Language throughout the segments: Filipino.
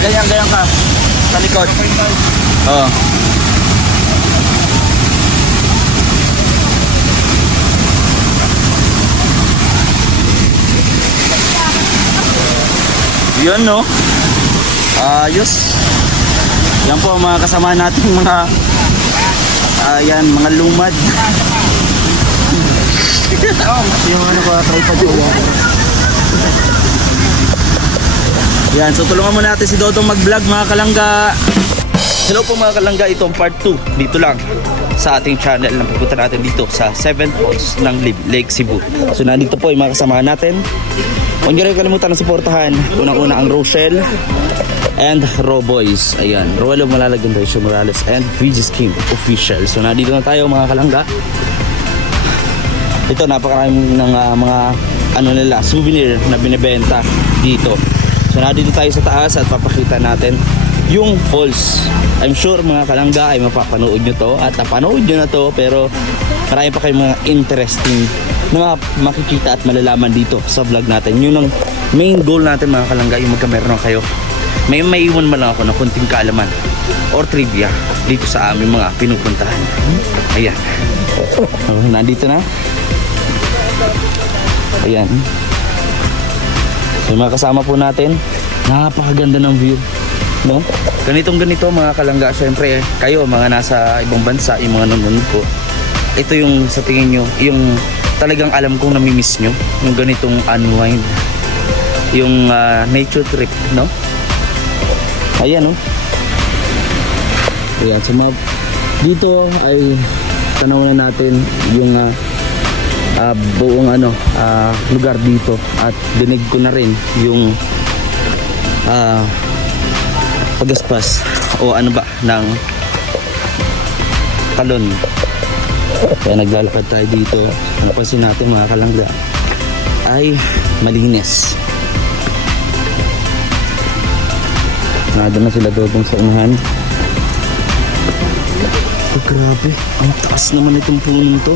Ganyan ka sa likod. Oo. Yun, no? Ayos. Yan po mga kasama natin mga ayan, mga lumad. Yung ano ko, tripod ko. Yan, so tulungan mo natin si Dodong mag-vlog mga kalangga. Hello po mga kalangga, ito ang part 2 dito lang sa ating channel na pupunta natin dito sa 7 Falls ng Lake Cebu. So nandito po yung mga kasama natin. Huwag nyo rin kalimutan na suportahan. Unang-una ang Rochelle and Roboys. Ayan, Roel of Malalagan, Rachel Morales and VG's King Official. So nandito na tayo mga kalangga. Ito napakaraming ng mga ano nila, souvenir na binibenta dito. So nandito tayo sa taas at papakita natin yung falls. I'm sure mga kalangga ay mapapanood nyo to at napanood nyo na to, pero marami pa kayong mga interesting na makikita at malalaman dito sa vlog natin. Yun ang main goal natin mga kalangga, yung magkameron kayo. May maiwan man lang ako ng kunting kaalaman or trivia dito sa aming mga pinupuntahan. Ayan. Nandito na. Ayan. Yung mga kasama po natin, napakaganda ng view, no? Ganito mga kalangga. Syempre kayo mga nasa ibang bansa, yung mga nanonood po, ito yung sa tingin nyo yung talagang alam kong namimiss nyo, yung ganitong unwind, yung nature trip, no? Ayan, no? Ayan, so dito ay tanaw na natin yung buong lugar dito at dinig ko na rin yung pagaspas o ano ba ng talon. Kaya naglalakad tayo dito. Napansin natin mga kalangga ay malinis. Nada na sila Dodong sa unahan. Oh, grabe, ang taas naman itong punong to.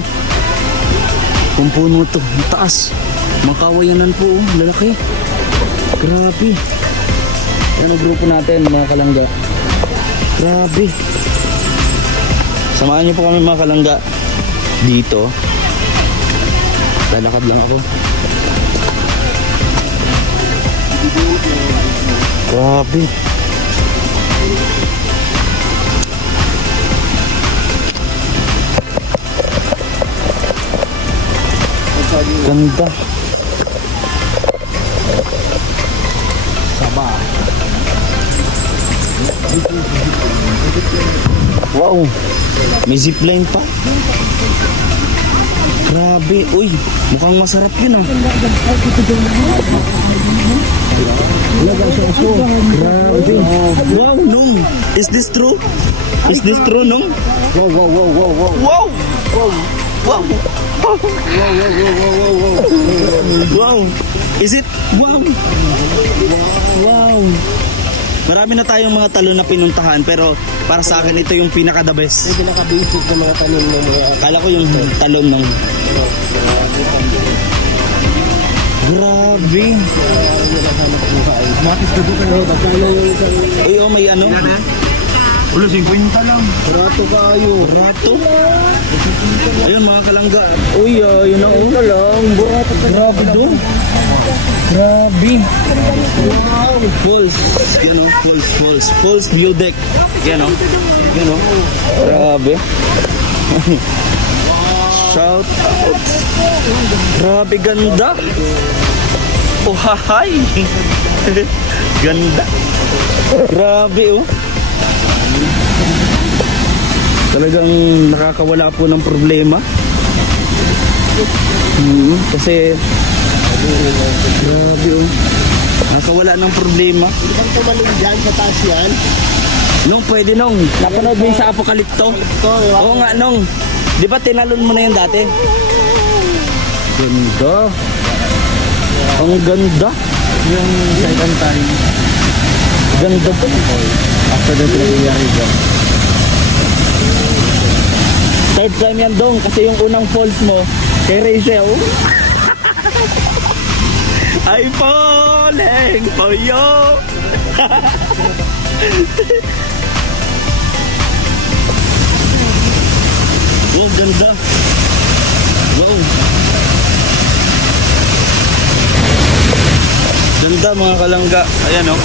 Kung puno to, ang taas. Makawayanan po, lalaki. Grabe. Yan ang grupo natin mga kalangga. Grabe. Samahan niyo po kami mga kalangga dito. Lalakad lang ako. Grabe. Ganda. Saba. Wow. May zipline pa. Grabe. Uy, mukhang masarap yun ah. Grabe. Wow, Nong. Is this true? Is this true, Nong? Wow, wow, wow, wow, wow. Wow. Wow. Wow. Wow. Is it? Wow. Wow. Marami na tayong mga talon na pinuntahan, pero para sa akin ito yung pinaka the best. Yung pinaka-basic ng mga talon ng mga... Kala ko yung talon ng... Grabe. Uy, oh, may ano? Ulo, 50 lang. Rato kayo. Rato? Ayun mga kalangga. Uy, yun ang una lang. Grabe doon. Grabe. Wow. Falls. Yan o. Falls view deck. Yan o. Grabe. Shout out. Grabe ganda. Oh, hahay. Ganda. Grabe oh. Talagang nakakawala po ng problema. Kasi grabe oh. Nakakawala ng problema. Hindi bang tumalong dyan sa taas yan? Nung pwede nung. Napanood mo yung sa Apokalipto? Oo nga nung. Di ba tinalon mo na yun dati? Ganda. Ang ganda. Yung second time. Ganda po. After the 3 years ago. Third time yan dong kasi yung unang falls mo kay Rachel. I'm falling for you. Oh, ganda. Wow. Ganda mga kalangga. Ayan oh.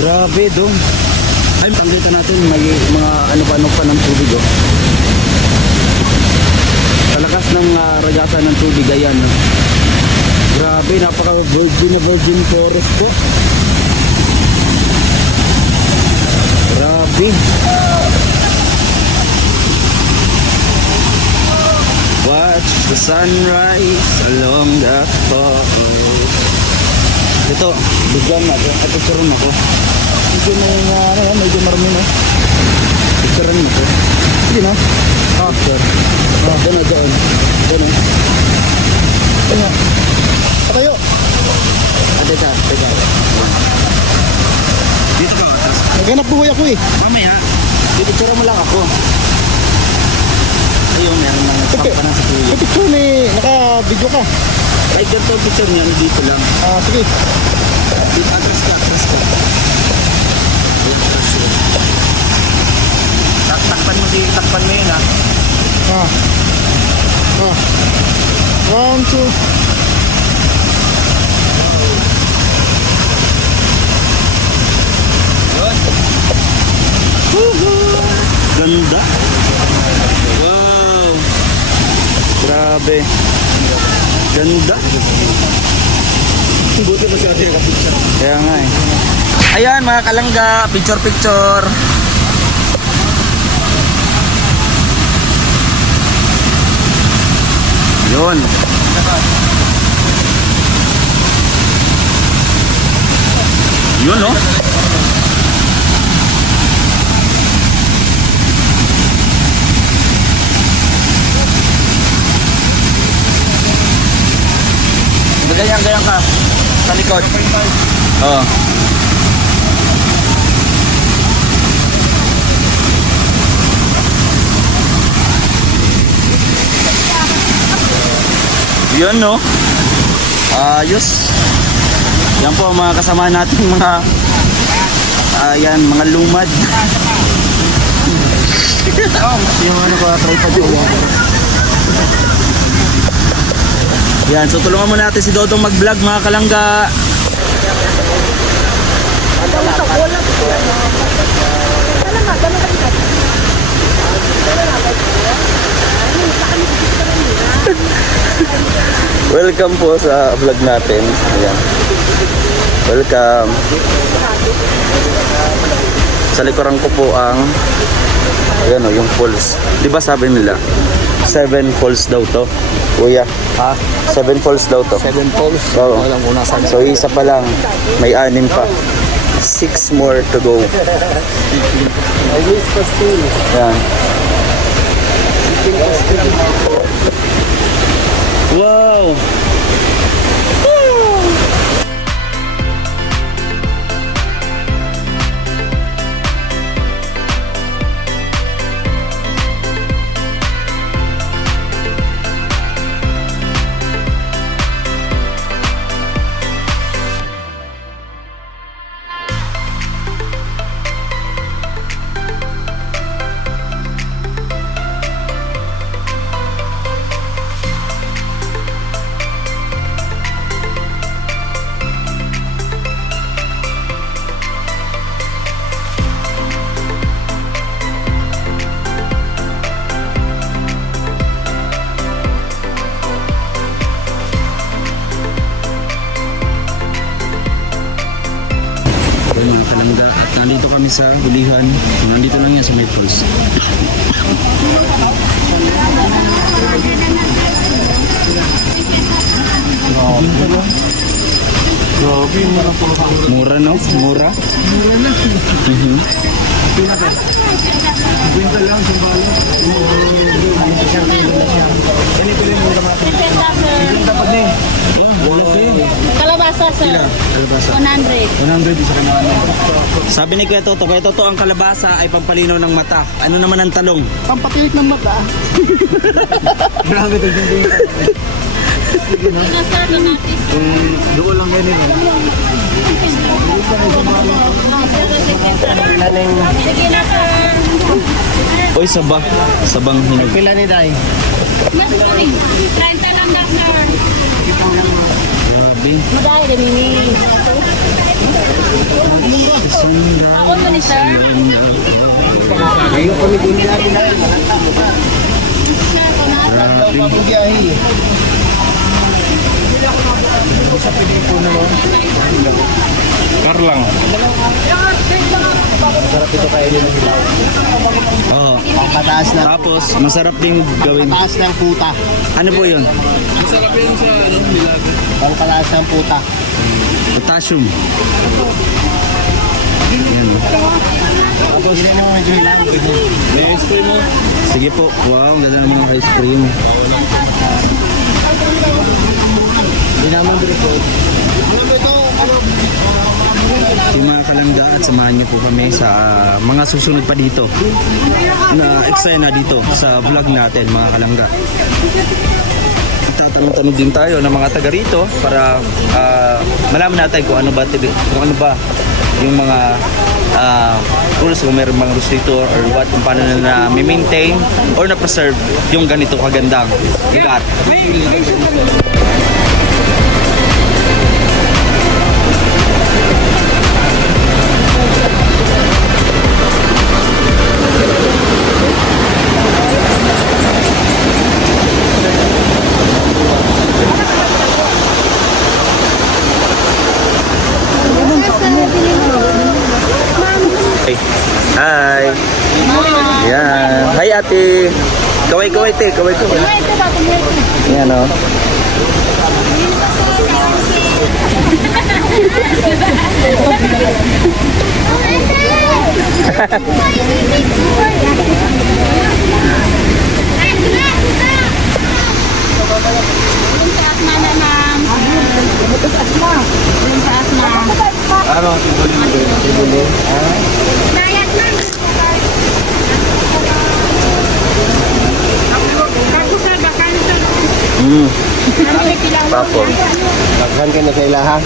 Grabe dong. Ay, pangkita natin may mga ano pa ng tubig oh. Talakas ng ragatan ng tubig ayan oh. Grabe, napaka-virgin na virgin forest po. Grabe. Watch the sunrise along the forest. Ito, bigyan natin. At picturean ako. Medyo may medyo marami no. Picturean mo ko. Hindi no? Picture. Doon o, doon. Doon o. Doon o. Patayo. Teka. Dito ka. Naghanap buhay ako eh. Mamaya, picturean mo lang ako. Ayun, meron mga stop pa na sa tuyo. Picture ni, naka-video ka. Kahit ganito ang picture niya, dito lang. Sige. Dito, atras ka. Takpan mo yun ha. 1, 2. Ganda. Wow. Grabe. Ganda. Buti mo siya naka-picture. Kaya nga eh. Ayan mga kalangga, picture. Yun. Yun no? Ganyan ka sa likod. Oo. Yun no. Ayos. Yan po ang mga kasama natin mga ayan, mga lumad. Yung ano ko, tripod ko. Yan, so tulungan mo natin si Dodong mag-vlog mga kalangga. Welcome po sa vlog natin. Ayan. Welcome. Sa likuran ko po ang ayan o, yung falls. Di ba sabi nila 7 falls daw to? Kuya, Ha? 7 falls daw to. 7 poles. Oo. Walang una sa So isa pa lang, may 6 pa. 6 more to go. I wish for still. Yan. Wow! Mga kalangga, nandito kami sa hulihan. Nandito lang yan sa may falls. Grabe, mura po. Mura no? Mura? Mura na. Benta lang sa balot. Dapat din. Oh, kalabasa, sir. Ilan? Kalabasa. 100. 100 isa ka na ano. Sabi ni Kuya Toto ang kalabasa ay pampalinaw ng mata. Ano naman ang talong? Pampatilik ng mata. Grabe ito yung Ito, sir, lunatis. doon lang yan yun. Sige na, sir. Oy, sabang hinog. Pila ni Day? Mas kami. 30 lang na, sir. Grabe. Maday, damini. Ako na ni, sir. Ngayon kami din natin na. Sir, kunat. Ang biyahe. Karlang. Sarap ito kainin ng hilaw. Oo. Pataas na. Tapos, masarap din gawin. Pataas ng puta. Ano po yun? Pataas ng puta. Potassium. Tapos hindi mo medyo hilaw. May ice cream mo. Sige po. Wow, ang ganda naman ng ice cream. Hindi naman dito. Ito, ano? Yung mga kalangga at samahan niyo po kami sa mga susunod pa dito na eksena dito sa vlog natin mga kalangga. Tatanong-tanong din tayo ng mga taga rito para malaman natin kung ano ba yung mga rules, kung mayroong mga rules dito or what, kung paano na maintain or na-preserve yung ganito kagandang lugar. Hi! Yan! Hi ate! Kaway-kaway te! Kaway-kaway! Ito ba, kung Yan o. Yung sa asma na, ma'am. Yung sa asma. Ano? Tibuli. Dayat, ma'am. Ako, sir, bakal, sir. Papo. Naghan ka na sa ilaha.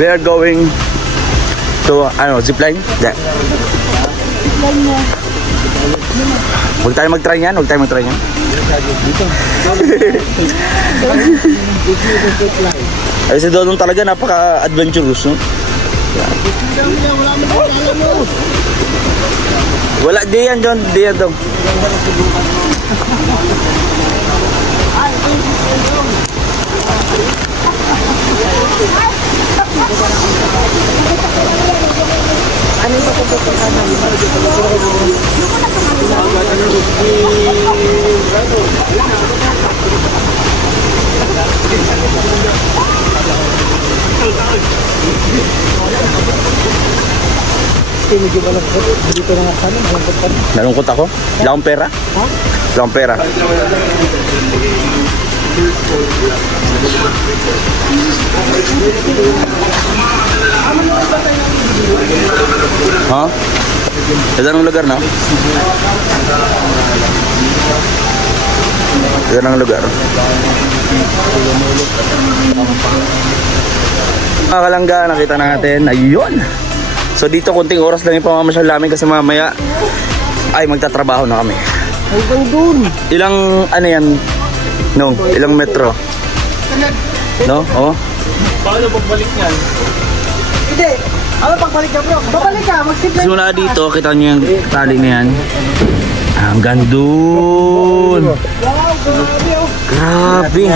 We are going to, zipline? Yeah. Huwag tayo mag-try yan? Huwag tayo mag-try yan? Ay, si Dodong talaga napaka-adventurous, no? Wala, di yan, John. Di yan, Dong. Dito na nga kami. Nalungkot ako? Wala akong pera? Wala akong pera. Ha? Ito ang lugar, no? Ito ang lugar. Mga kalangga, nakita natin. Ayun! So dito konting oras lang yung pamamasyal namin kasi mamaya ay magtatrabaho na kami. Hanggang doon. Ilang ano yan? No, ilang metro? No? Oh. Paano pagbalik niyan? Hindi. Ano pagbalik ka bro? Babalik ka. Magsimple. Simula dito, kita nyo yung tali na yan. Hanggang doon. Wow, grabe oh. Grabe.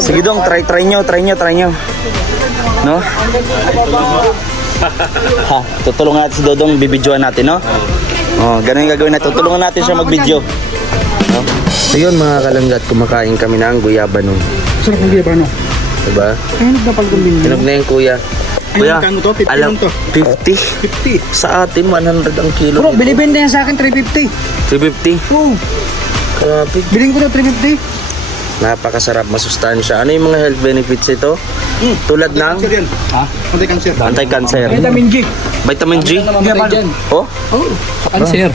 Sige dong, try nyo. No? Ha, tutulungan natin si Dodong, bibidyoan natin, no? Oh, ganun yung gagawin natin. Tutulungan natin siya mag-video. No? Ayun mga kalanggat, kumakain kami ng guyaba nun. Sarap ng giba no? Diba? Ay, nagdapal kong binili. Hinog na yun, kuya. Kuya, Ay, kano to? 50 alam, lang to. 50? 50. Sa atin, 100 ang kilo. Bro, bilibin na yan sa akin 350. 350? Oo. Grabe. Biling ko na 350. Napakasarap, masustansya. Ano yung mga health benefits ito? Tulad ng Ha? Anti-cancer. anti-cancer, Vitamin G. vitamin G. Hindi ba dyan? Oh, Cancer.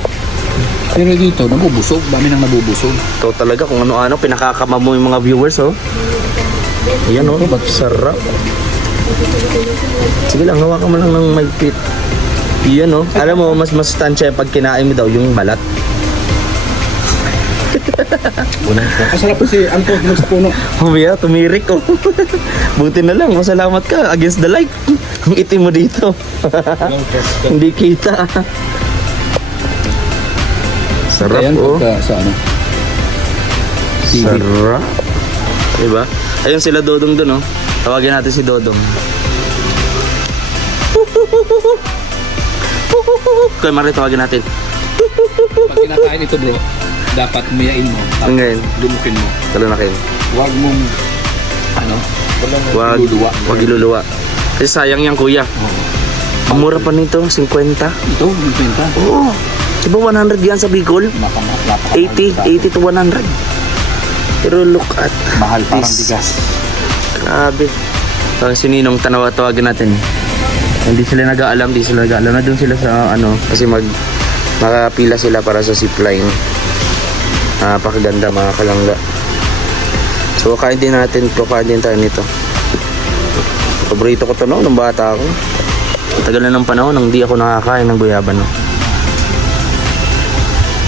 Pero dito, nabubusog. Dami nang nabubusog. ito talaga kung ano-ano. Pinakakama mo yung mga viewers, oh. Ayan, oh. Sarap. Sige lang, hawakan mo lang ng magpit. Yan, oh. Alam mo, mas masustansya pag kinain mo daw yung balat. Masarap po si Anto dun sa puno. Humiya, tumirik, oh. Buti na lang, masalamat ka. Against the light. Ang itim mo dito. Hindi kita. Sarap, oh. Sa ano? Sarap. Diba? Ayun sila Dodong dun, oh. Tawagin natin si Dodong. Kaya Mari, tawagin natin. Pag kinakain ito bro, dapat muyain mo. Tapos Ngayon. lumukin mo. Talunakin. Huwag mong, ano, Wag, iluluwa. wag iluluwa. Kasi sayang yan, kuya. Ang mura pa nito, 50. Ito, yung penta. Oo. Diba 100 yan sa Bicol? 80 to 100. Pero look at Mahal, parang this. bigas. Grabe. So, si Ninong, tawagin natin. Hindi sila nag-aalam, na doon sila sa ano, kasi makapila sila para sa zipline. Napakaganda mga kalangga. So, kain din tayo nito. Paborito ko to nung bata ako. Tagal na ng panahon nang di ako nakakain ng guyaban. No?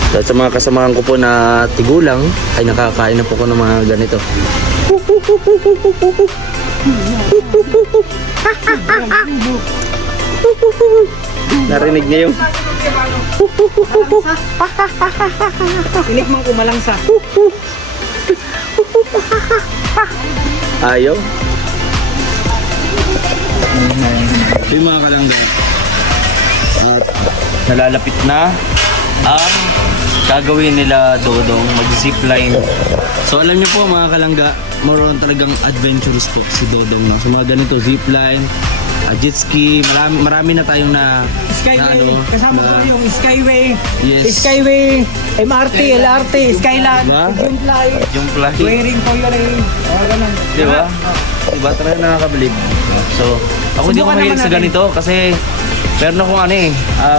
Dahil sa mga kasamahan ko po na tigulang, ay nakakain na po ko ng mga ganito. Narinig niya yung Inikmang kumalangsa. ayaw. Yung mga kalangga, at nalalapit na ang gagawin nila Dodong, mag-zipline. So alam niyo po mga kalangga, meron talagang adventurous po si Dodong. No? So mga ganito, zipline, jet ski, marami na tayong na Skyway, na kasama ko yung Skyway, Yes. Skyway, MRT, LRT, Skyland, Diba? yung fly, yung flash. wearing ko yun eh. Ganun. Di ba? Diba? Talaga nakakabilib. So, ako hindi ako Subukan mahilig naman sa natin. ganito kasi meron akong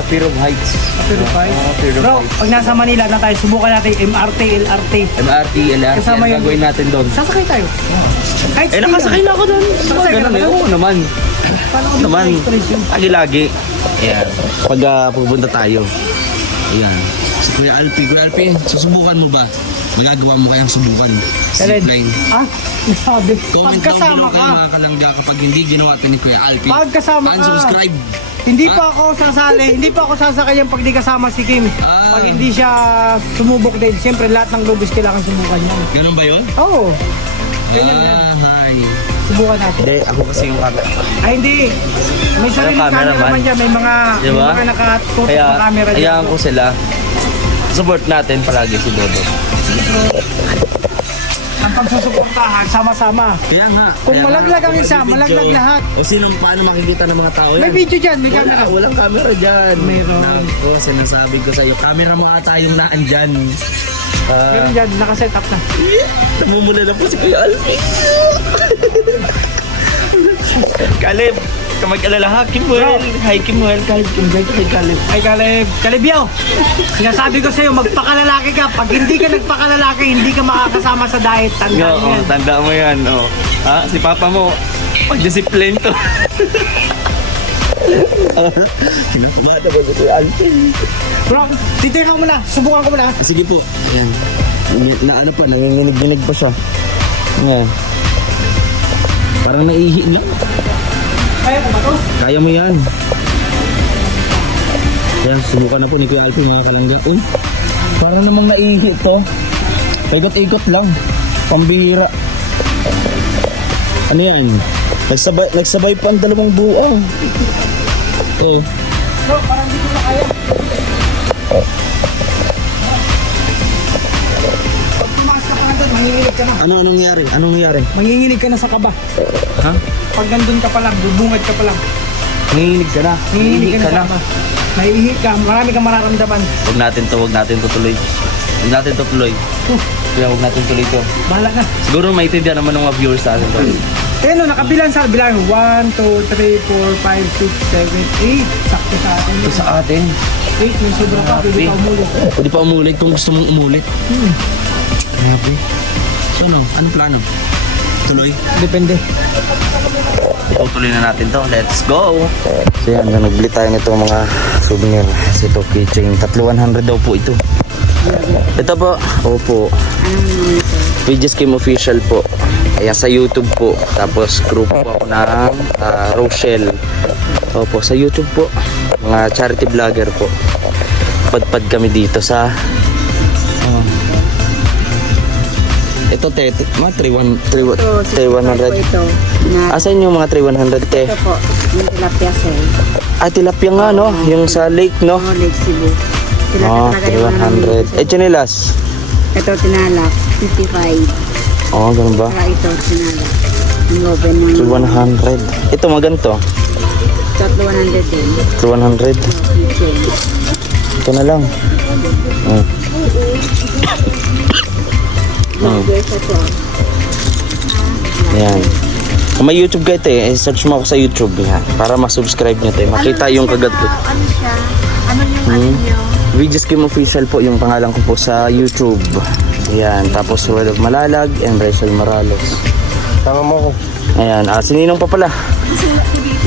fear of heights. Pero fine. Fear of Bro, heights. pag nasa Manila na tayo, subukan natin MRT, LRT. MRT, LRT, Kasama ang yung- gagawin natin doon. Sasakay tayo. Kahit Eh, nakasakay na ako doon. Nakasakay ka Ganun na eh. ba? Oo naman. Paano kami Naman. stress yun? Lagi-lagi. Ayan. Pag pupunta tayo. Ayan. Si Kuya Alpi, susubukan mo ba? Magagawa mo kayang subukan. Kailan? Zipline. Ah, nasabi. Comment down Pagkasama below ka. kayo mga kalangga kapag hindi ginawa ito ni Kuya Alpi. Pagkasama ka. Unsubscribe. Hindi pa ako sasali, hindi pa ako sasakayan pag di kasama si Kim. Ah. Pag hindi siya sumubok din, siyempre lahat ng lubis kailangan subukan niya. Ganun ba yun? Oo, ganyan yan. Hi. Subukan natin. Hindi, ako kasi yung camera. Ay hindi, may sarili camera camera man. naman dyan, may mga, Diba? may mga nakatutok Kaya, na camera dyan. hayaan ko sila. Support natin palagi si Dodo. Ang pagsusuportahan, sama-sama. Kaya nga. Kung malaglag ang isa, malaglag lahat. O sinong paano makikita ng mga tao yan? May video dyan, may camera. Walang camera dyan. Meron. Nako, sinasabi ko sa'yo. Camera mo ata yung naandyan. Meron dyan, nakaset up na. Namumula na po si Kuya Alpi. Kaleb, kamag-alala ha, Kimuel. Hi, Kimuel. Kahit Kimuel, kay Kaleb. Ay Kalibyaw, sinasabi ko sa'yo, magpakalalaki ka. Pag hindi ka nagpakalalaki, hindi ka makakasama sa diet. Tandaan mo yan. Tanda mo yan. Oh. Ha, si Papa mo, pag-discipline to. Kinakabata ko si Kuya Alpi. Bro, titignan ko muna. Subukan ko muna. Sige po. Ayan. Na ano pa, nanginginig-ginig pa siya. Ayan. Parang naihi na. Kaya ko ba to? Kaya mo yan. Ayan, subukan na po ni Kuya Alpi mga kalangga. Parang namang naihi to. Ikot-ikot lang. Pambihira. Ano yan? Nagsabay pa ang dalawang buo. Bro, parang hindi ko na kaya. Pag tumakas ka pa na doon, manginginig ka na. Anong nangyari? Manginginig ka na sa kaba. Ha? Pag nandun ka pa lang, bubungad ka pa lang. Nanginginig ka na. Nanginginig ka na sa kaba. Naiihi ka, marami kang mararamdaman. Huwag natin tutuloy. Huwag natin to tuloy. Kaya huwag natin tuloy to. Bahala ka. Siguro maintindihan naman ng mga viewers natin to. Eh no, nakabilang sa bilang 1, 2, 3, 4, 5, 6, 7, 8. Sakto sa atin. Ito sa atin. 8, yung sobra pa, pwede pa umulit. Pwede pa umulit kung gusto mong umulit. Grabe. So ano? Anong plano? Tuloy? Depende. Tutuloy na natin to. Let's go! So yan, nagbili tayo nitong mga souvenir. So ito, keychain. 300 daw po ito. Ito po. Opo. Pages Game Official po. Ayan sa YouTube po. Tapos group po ako ng Rochelle. Opo, sa YouTube po. Mga charity vlogger po. Padpad kami dito sa ito te, mga 300. Ito. Na, Asan yung mga 300 te? ito po. Yung tilapia sir. Ah, tilapia nga no? Yung sa lake no? Oh, Lake Cebu. Ah, Tilapia talaga yung ano namin 300. dito, sir. Chinelas? Ito tinalak. 55. Oh, ganun ba? Saka ito tinalak. Yung oven ng... So 100. Ito maganto. Tatlo 100 din. 200. Kitchen. Ito na lang. Oh. Burger sa to. Ayan. Kung may YouTube kayo te, search mo ako sa YouTube yan. Para ma-subscribe nyo te. Makita yung kagat ko. Ano siya? Ano yung ano nyo? Pages Game Official po yung pangalan ko po sa YouTube. Ayan. Tapos Word of Malalag and Rachel Morales. Tama mo ko. Ayan. Sininong pa pala?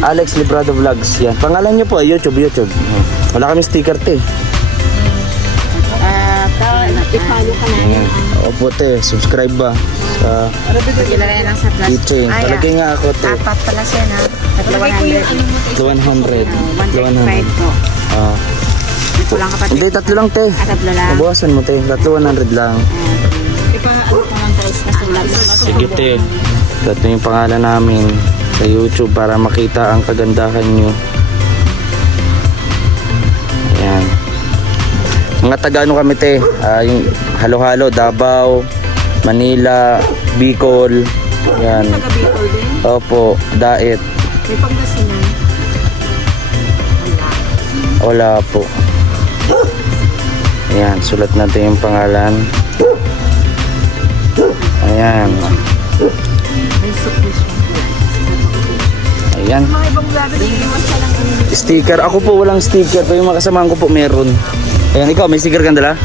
Alex Librado Vlogs. Yan. Pangalan nyo po, YouTube. Wala kami sticker te. I-follow ka na. Ayan. Opo te, subscribe ba? Sa Ilagay lang sa plastic. keychain. Talagay nga ako te. Apat pala siya na. Tatlo 100. 100. 135 po. Ah. Ito lang kapatid. Hindi, tatlo lang te. Tatlo lang. Mabawasan mo te. Tatlo 100 lang. Ano pa lang guys kasi Sige te. Ito yung pangalan namin sa YouTube para makita ang kagandahan nyo. Ayan. Mga taga-ano kami te. Yung halo-halo, Davao, Manila, Bicol. Ayan. taga-Bicol din. Opo, Daet. May Pangasinan. Wala po. Ayan, sulat natin yung pangalan. Ayan. May subdivision. Ayan. Mga ibang vlogger hindi mo siya lang Sticker. Ako po walang sticker. Pero yung mga kasamahan ko po meron. Ayan, ikaw may sticker kang dala?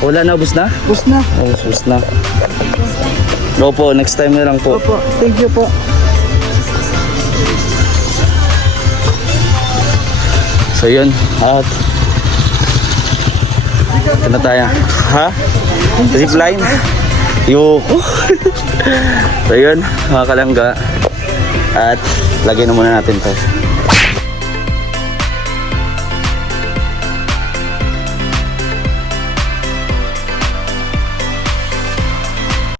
Wala na, ubus na? Bus na. Oh, ubus na. No po, next time na lang po. Opo, thank you po. So yun, at ito na tayo. Ha? Zipline? Yuko. So yun, mga kalangga. At lagay na muna natin to.